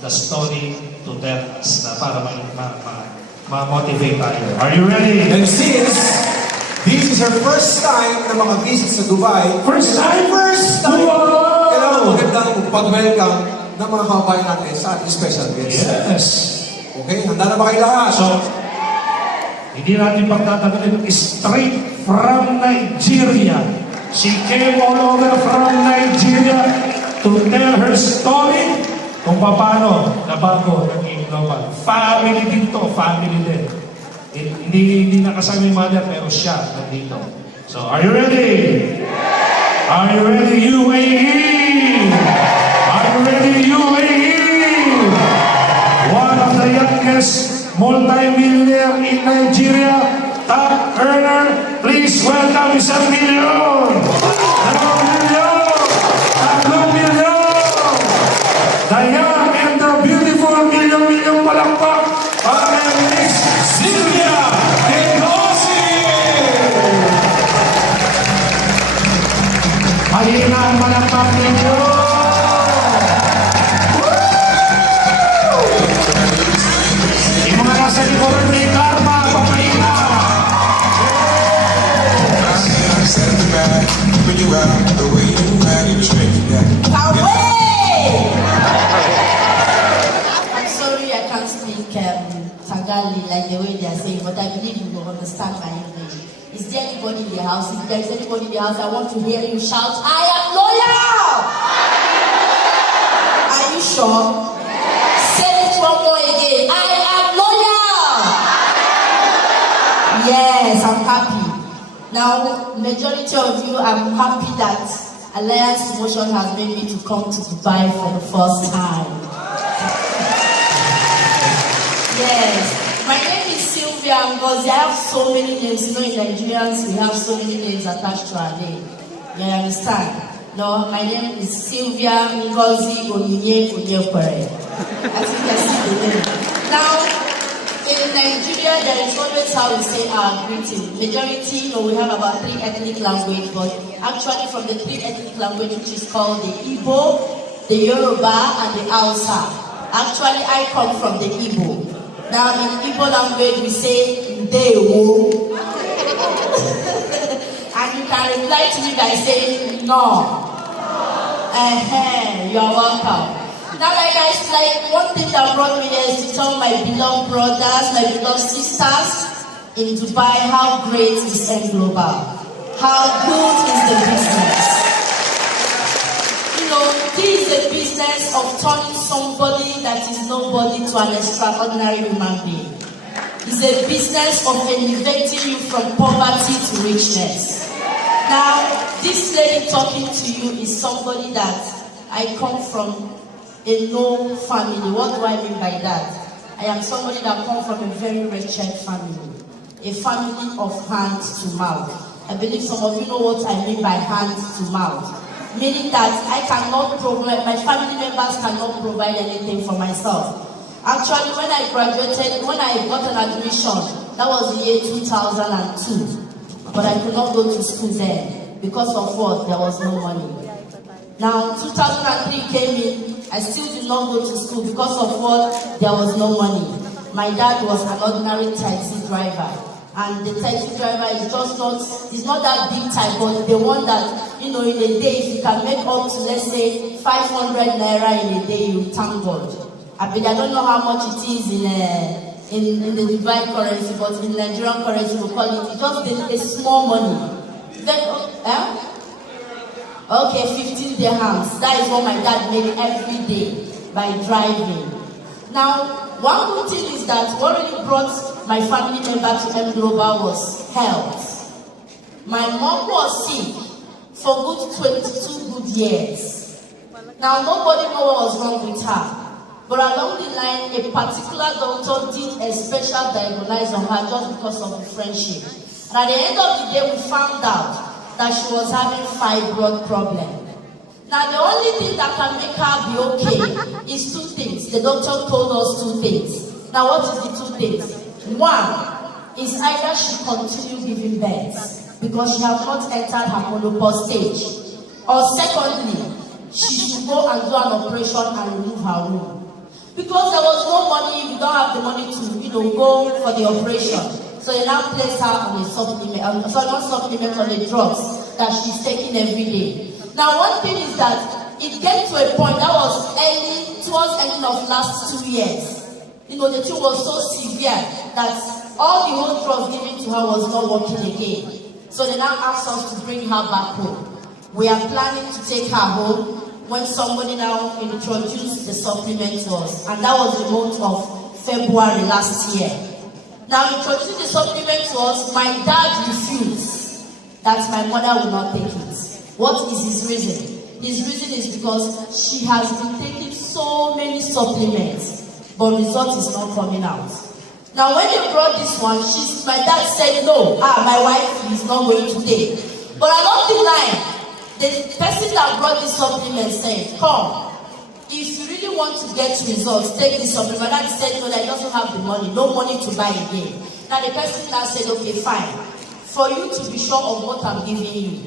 the story to tell us na para ma-motivate tayo. Are you ready? And since this is her first time na makabisit sa Dubai, First time! Wow! kailangan magandang pag-welcome ng mga kababayan natin sa ating special guest. Yes! Okay, handa na ba kayo lahat? So, hindi natin pagtatagalin, straight from Nigeria. She came all over from Nigeria to tell her story kung paano nabago naging global. Family din to, family din. Hindi nakasama yung mother, pero siya nandito. So, are you ready? Are you ready, UAE? Are you ready, UAE? One of the youngest multi-millionaire in Nigeria, top earner, please welcome isang milyon! 3 milyon! The young and the beautiful milyon palakpak para Miss Sylvia! Mahina ang malakpak ninyo! Yung mga nasa likod ni Karma, pamahina! I'm sorry I can't speak Tagalog like the way they are saying, but I believe you will understand my English. Is there anybody in the house? If there is anybody in the house, I want to hear you shout, I am loyal! Are you sure? Say it one more again. I am loyal! Yes, I'm happy. Now, majority of you, I'm happy that Alliance Motion has made me to come to Dubai for the first time. Yes. My name is Sylvia because I have so many names. You know, in Nigerians, we have so many names attached to our name. You understand? No, my name is Sylvia Ngozi Onyinye Onyekwere. I think I see the name. Now, in Nigeria, there is always how we say our greeting. Majority, we have about 3 ethnic languages, but actually from the 3 ethnic languages, which is called the Igbo, the Yoruba, and the Hausa. Actually, I come from the Igbo. Now, in Igbo language, we say Ndewo. And you can reply to me by saying no. You're welcome. Now, one thing that brought me here is to tell my beloved brothers, my beloved sisters in Dubai how great is M Global. How good is the business. This is a business of turning somebody that is nobody to an extraordinary human being. It's a business of elevating you from poverty to richness. Now, this lady talking to you is somebody that I come from a no family. What do I mean by that? I am somebody that comes from a very wretched family. A family of hand to mouth. I believe some of you know what I mean by hand to mouth. Meaning that I cannot provide, my family members cannot provide anything for myself. Actually, when I graduated, when I got an admission, that was the year 2002. But I could not go to school then. Because of what? There was no money. Now, 2003 came in, I still did not go to school because of what? There was no money. My dad was an ordinary taxi driver. And the taxi driver is just not, it's not that big type, but the one that, in a day, if you can make up to, let's say, 500 naira in a day, you thank God. I don't know how much it is in the Dubai currency, but in Nigerian currency, we call it just a small money. Then, okay, 15 dirhams. That is what my dad made every day by driving. Now, one good thing is that what really brought my family member to M Global was health. My mom was sick for good 22 good years. Now, nobody knew what was wrong with her. But along the line, a particular doctor did a special diagnosis on her just because of the friendship. And at the end of the day, we found out that she was having fibroid problem. Now, the only thing that can make her be okay is 2 things. The doctor told us 2 things. Now, what is the 2 things? One is either she continue giving birth because she has not entered her menopause stage. Or secondly, she should go and do an operation and remove her womb. Because there was no money, we don't have the money to, go for the operation. So they now place her on a supplement, not supplement, on the drugs that she's taking every day. Now, one thing is that it gets to a point that was towards ending of last 2 years. The thing was so severe that all the whole drugs given to her was not working again. So they now asked us to bring her back home. We are planning to take her home when somebody now introduced the supplement to us. And that was the month of February last year. Now, introducing the supplement to us, my dad refused that my mother will not take it. What is his reason? His reason is because she has been taking so many supplements, but result is not coming out. Now, when they brought this one, my dad said, no, my wife is not going to take. But along the line, the person that brought this supplement said, come, if you really want to get results, take this supplement. Dad said, no, I doesn't have the money, no money to buy again. Now, the person now said, okay, fine. For you to be sure of what I'm giving you,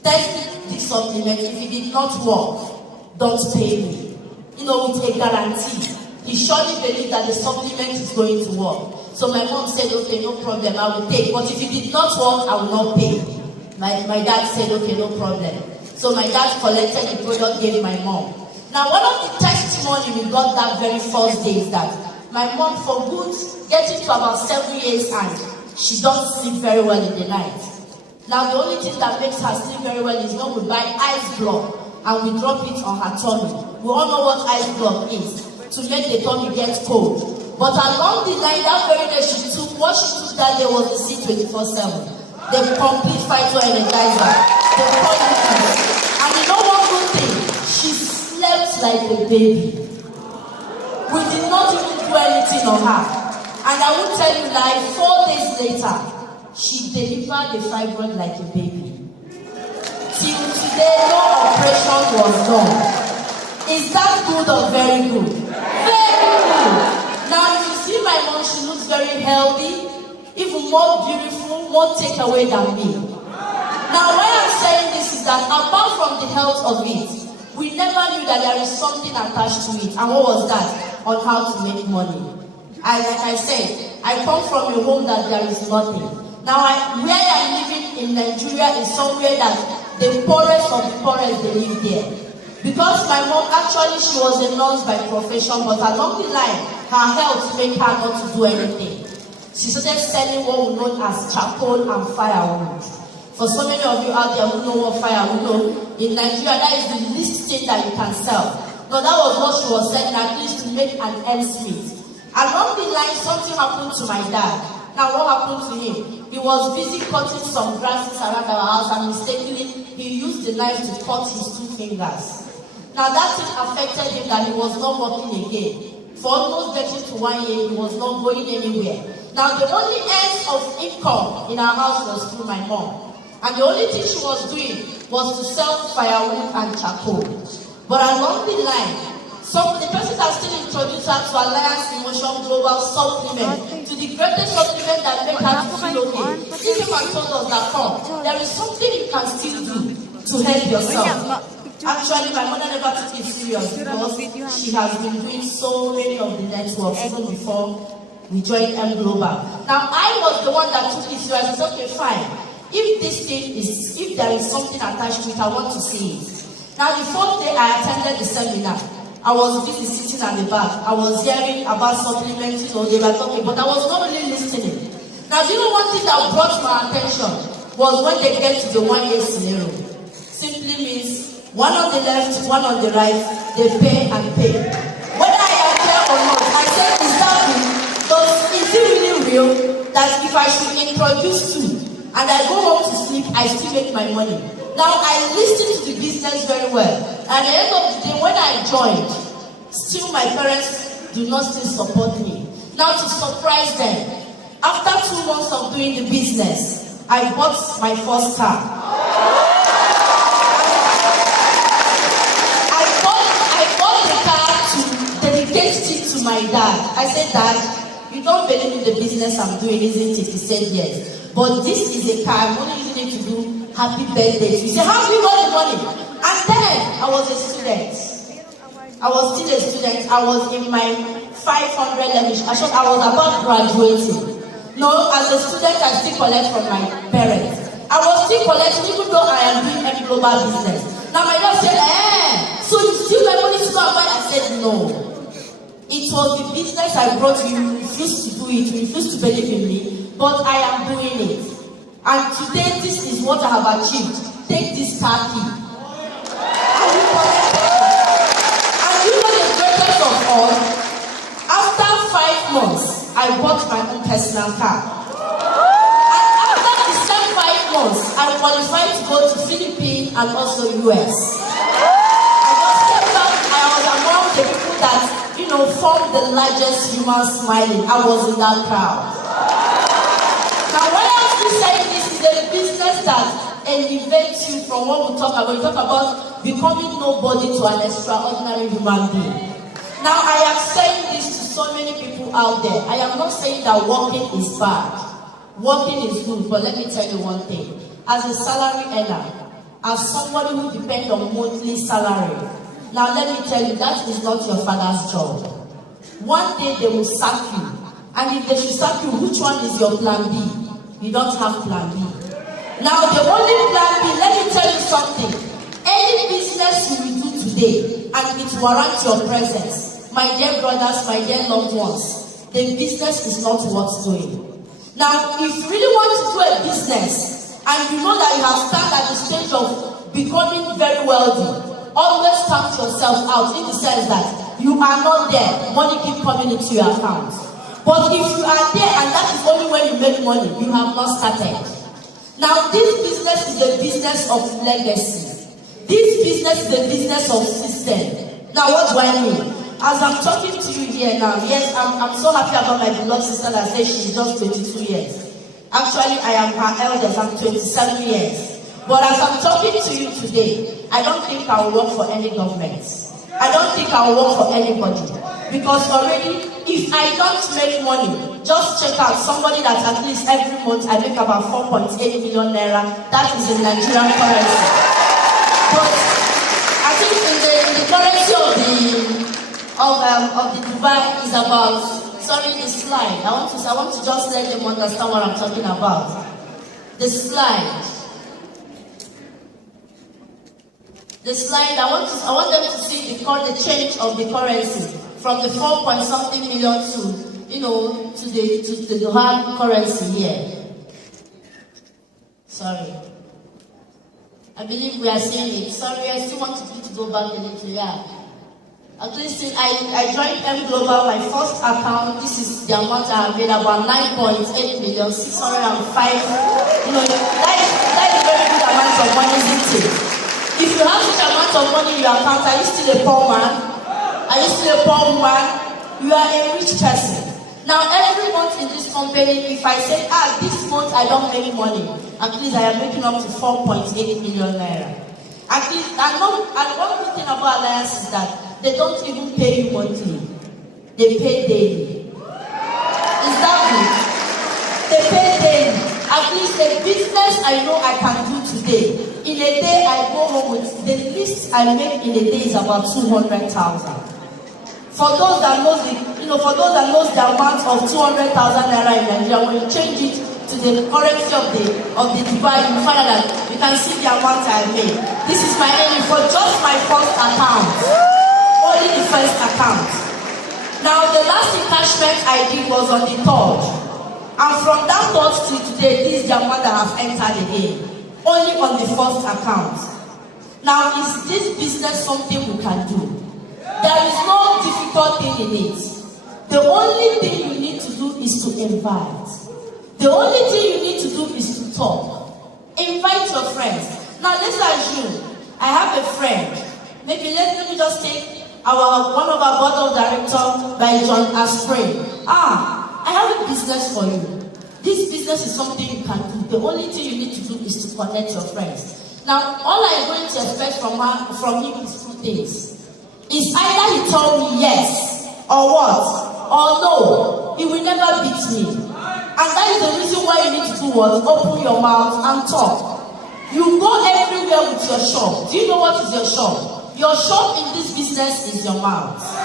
take this supplement. If it did not work, don't pay me. With a guarantee. He surely believed that the supplement is going to work. So my mom said, okay, no problem, I will take. But if it did not work, I will not pay. My dad said, okay, no problem. So my dad collected the product, gave my mom. Now, one of the testimony we got that very first day is that my mom, for good, getting to about 7 years and she don't sleep very well in the night. Now, the only thing that makes her sleep very well is when we buy ice block and we drop it on her tummy. We all know what ice block is, to make the tummy get cold. But along the line, that very day what she took that day was the C24/7. The complete phyto energizer. The positive. And one good thing, she slept like a baby. We did not even do anything on her. And I will tell you, like 4 days later, she delivered the fibroid like a baby. Till today, no operation was done. Is that good or very good? Very good. Now, if you see my mom, she looks very healthy, even more beautiful, more takeaway than me. Now, why I'm saying this is that apart from the health of it, we never knew that there is something attached to it. And what was that? On how to make money. And like I said, I come from a home that there is nothing. Now, where I'm living in Nigeria is somewhere that the poorest of the poorest, they live there. Because my mom, actually, she was a nurse by profession, but along the line, her health made her not to do anything. She started selling what we know as charcoal and firewood. For so many of you out there who know what firewood know, in Nigeria, that is the least thing that you can sell. Now, that was what she was selling, at least to make an ends meet. Along the line, something happened to my dad. Now, what happened to him? He was busy cutting some grasses around our house, and mistakenly, he used the knife to cut his 2 fingers. Now, that thing affected him that he was not working again. For almost getting to 1 year, he was not going anywhere. Now, the only earnance of income in our house was through my mom. And the only thing she was doing was to sell firewood and charcoal. But along the line, the person that still introduced her to Alliance Emotion Global Supplement, to the greatest supplement that make her feel okay. He came and told us that, come, there is something you can still do to help yourself. Actually, my mother never took it serious because she has been doing so many of the networks even before we joined M Global. Now, I was the one that took it serious. I said, okay, fine. If there is something attached to it, I want to see it. Now, the 4th day I attended the seminar, I was busy sitting at the back. I was hearing about supplements, they were talking, but I was not really listening. Now, do you know one thing that brought my attention was when they get to the 1 year scenario. Simply means one on the left, one on the right, they pay and pay. Whether I am there or not, I said, is that real? But is it really real that if I should introduce 2 and I go home to sleep, I still make my money? Now, I listened to the business very well. At the end of the day, when I joined, still my parents do not still support me. Now, to surprise them, after 2 months of doing the business, I bought my first car. To my dad, I said, Dad, you don't believe in the business I'm doing, isn't it? He said, yes. But this is a car, I'm only using it to do happy birthdays. He said, how do you got the money? And then I was a student. I was still a student. I was in my 500 level. I was about graduating. No, as a student, I still collect from my parents. I was still collecting even though I am doing a global business. Now my dad said, so you still have money to go and buy? I said, no. It was the business I brought you. You refused to do it. You refused to believe in me. But I am doing it. And today, this is what I have achieved. Take this car key. And you collect it. And you know the greatest of all? After 5 months, I bought my own personal car. And after the same 5 months, I qualified to go to Philippines and also US. I just came back. I was among the people that, formed the largest human smiling. I was in that crowd. Now, why I'm still saying this is a business that elevates you from what we talk about. We talk about becoming nobody to an extraordinary human being. Now, I am saying this to so many people out there. I am not saying that working is bad. Working is good, but let me tell you one thing. As a salary earner, as somebody who depends on monthly salary, now let me tell you, that is not your father's job. One day they will sack you. And if they should sack you, which one is your plan B? You don't have plan B. Now the only plan B, let me tell you something. Any business you will do today, and it warrants your presence, my dear brothers, my dear loved ones, the business is not worth doing. Now, if you really want to do a business, and you know that you have started at the stage of becoming very wealthy, always count yourself out in the sense that you are not there. Money keep coming into your account. But if you are there and that is only when you make money, you have not started. Now, this business is a business of legacy. This business is a business of system. Now, what do I mean? As I'm talking to you here now, yes, I'm so happy about my beloved sister that says she's just 22 years. Actually, I am her eldest. I'm 27 years. But as I'm talking to you today, I don't think I will work for any government. I don't think I will work for anybody. Because already, if I don't make money, just check out somebody that at least every month I make about 4.8 million naira. That is in Nigerian currency. But I think in the currency of the Dubai is about, sorry, the slide. I want to just let them understand what I'm talking about. The slide. The slide, I want them to see the change of the currency from the 4-point-something million to the hard currency here. Sorry. I believe we are seeing it. Sorry, I still want you to go back a little, yeah. At least I joined M Global, my first account. This is the amount I have made, about 9.8 million, 605. That is a very good amount of money, isn't it? If you have such amount of money in your account, are you still a poor man? Are you still a poor woman? You are a rich person. Now, every month in this company, if I say, this month I don't make money, at least I am making up to 4.8 million naira. At least, and one good thing about Alliance is that they don't even pay you monthly. They pay daily. Is that good? They pay daily. At least a business I know I can do today. In a day I go home with, the least I make in a day is about 200,000. For those that knows the amount of 200,000 naira in Nigeria, when you change it to the currency of the Dubai, you find out that you can see the amount I made. This is my earning for just my first account. Only the first account. Now the last encashment I did was on the 3rd. And from that 3rd till today, this is the amount that I have entered again. Only on the first account. Now, is this business something we can do? There is no difficult thing in it. The only thing you need to do is to invite. The only thing you need to do is to talk. Invite your friends. Now, let's assume I have a friend. Maybe let me just take one of our board of directors by John Aspray. I have a business for you. This business is something you can do. The only thing you need to do is to connect your friends. Now, all I'm going to expect from him is 2 things. Is either he told me yes, or what, or no. He will never beat me. And that is the reason why you need to do what? Open your mouth and talk. You go everywhere with your shop. Do you know what is your shop? Your shop in this business is your mouth. You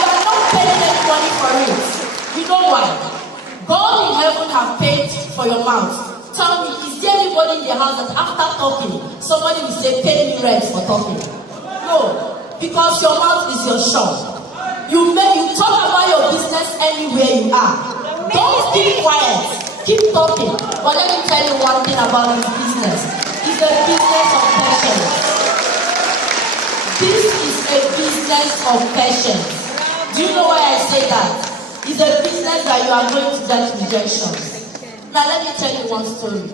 are not paying any money for it. You know why? God in heaven have paid for your mouth. Tell me, is there anybody in the house that after talking, somebody will say, pay me rent for talking? No, because your mouth is your shop. You talk about your business anywhere you are. Don't keep quiet. Keep talking. But let me tell you one thing about this business. It's a business of patience. This is a business of patience. Do you know why I say that? It's a business that you are going to get rejections. Now let me tell you one story.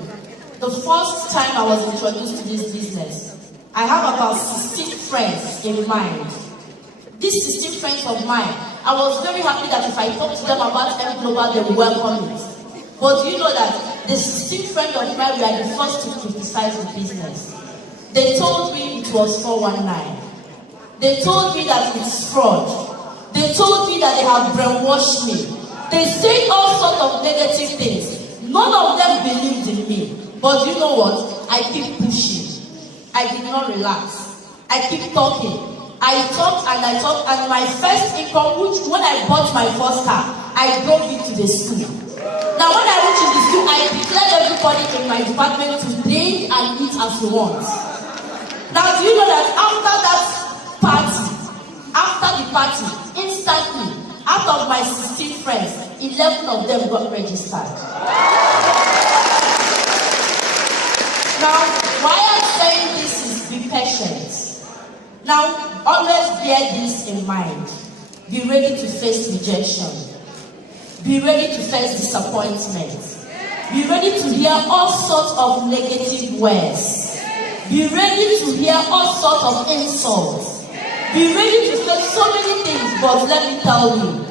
The first time I was introduced to this business, I have about 16 friends in mind. These 16 friends of mine, I was very happy that if I talk to them about M Global, they will welcome it. But you know that the 16 friends of mine were the first to criticize the business. They told me it was 419. They told me that it's fraud. They told me that they have brainwashed me. They said all sorts of negative things. None of them believed in me. But you know what? I keep pushing. I did not relax. I keep talking. I talked, and my first income, which when I bought my first car, I drove it to the school. Now when I reached the school, I declared everybody in my department to drink and eat as you want. Now do you know that after the party, instantly, out of my 16 friends, 11 of them got registered. Now, why I'm saying this is be patient. Now, always bear this in mind. Be ready to face rejection. Be ready to face disappointment. Be ready to hear all sorts of negative words. Be ready to hear all sorts of insults. Be ready to face so many things, but let me tell you,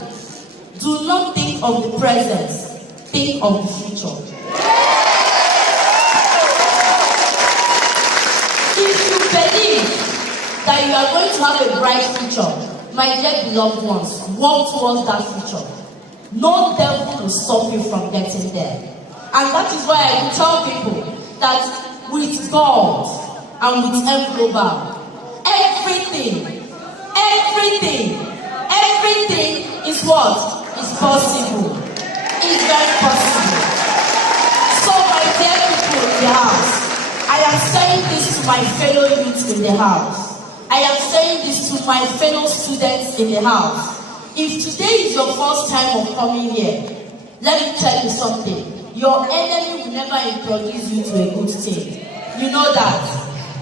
do not think of the present, think of the future. If you believe that you are going to have a bright future, my dear beloved ones, walk towards that future. No devil will stop you from getting there. And that is why I will tell people that with God and with M Global, everything is what? Is possible. It's very possible. So my dear people in the house, I am saying this to my fellow youths in the house. I am saying this to my fellow students in the house. If today is your first time of coming here, let me tell you something. Your enemy will never introduce you to a good thing. You know that.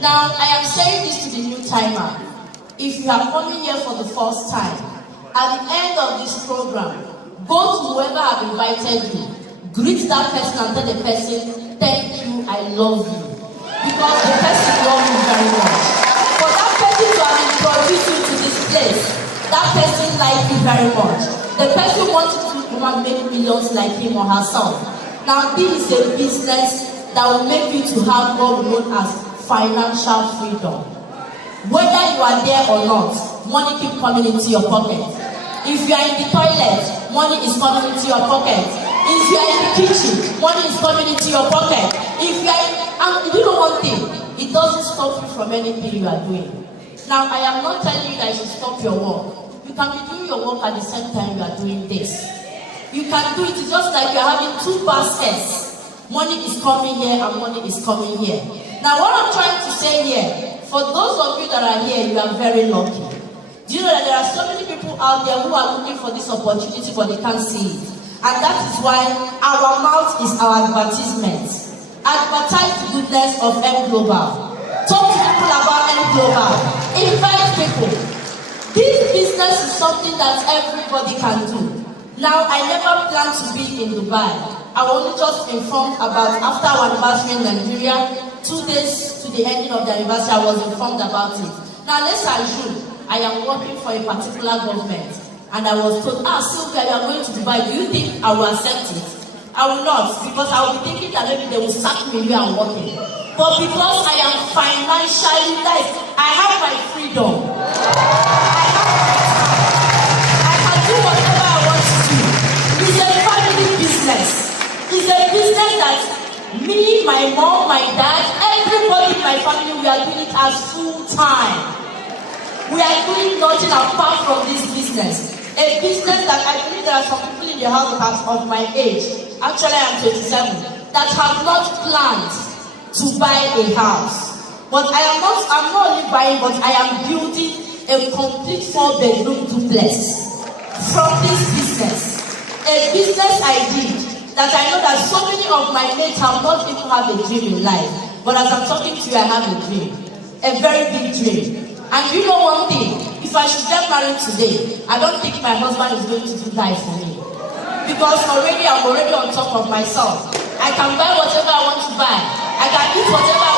Now, I am saying this to the new timer. If you are coming here for the first time, at the end of this program, go to whoever have invited you, greet that person and tell the person, thank you, I love you. Because the person loves you very much. For that person to have introduced you to this place, that person likes you very much. The person wants you to make millions like him or herself. Now, this is a business that will make you to have what we know as financial freedom. Whether you are there or not, money keep coming into your pocket. If you are in the toilet, money is coming into your pocket. If you are in the kitchen, money is coming into your pocket. If you are, and you know one thing, it doesn't stop you from anything you are doing. Now, I am not telling you that you should stop your work. You can be doing your work at the same time you are doing this. You can do it. It's just like you are having two baskets. Money is coming here and money is coming here. Now, what I'm trying to say here, for those of you that are here, you are very lucky. Do you know that there are so many people out there who are looking for this opportunity but they can't see it? And that is why our mouth is our advertisement. Advertise the goodness of M Global. Talk to people about M Global. Invite people. This business is something that everybody can do. Now, I never planned to be in Dubai. I was only just informed about after our anniversary in Nigeria, 2 days to the ending of the anniversary, I was informed about it. Now, let's assume I am working for a particular government and I was told, Sylvia, you are going to Dubai. Do you think I will accept it? I will not, because I will be thinking that maybe they will sack me where I'm working. But because I am financially light, I have my freedom. I can do whatever I want to do. It's a family business. It's a business that me, my mom, my dad, everybody my family, we are doing it as full time. We are doing nothing apart from this business. A business that I believe there are some people in the house that are of my age, actually I'm 27, that have not planned to buy a house. But I'm not only buying, but I am building a complete 4-bedroom duplex from this business. A business I did that I know that so many of my mates have not even have a dream in life. But as I'm talking to you, I have a dream. A very big dream. And you know one thing, if I should get married today, I don't think my husband is going to do that for me. Because I'm already on top of myself. I can buy whatever I want to buy. I can eat whatever I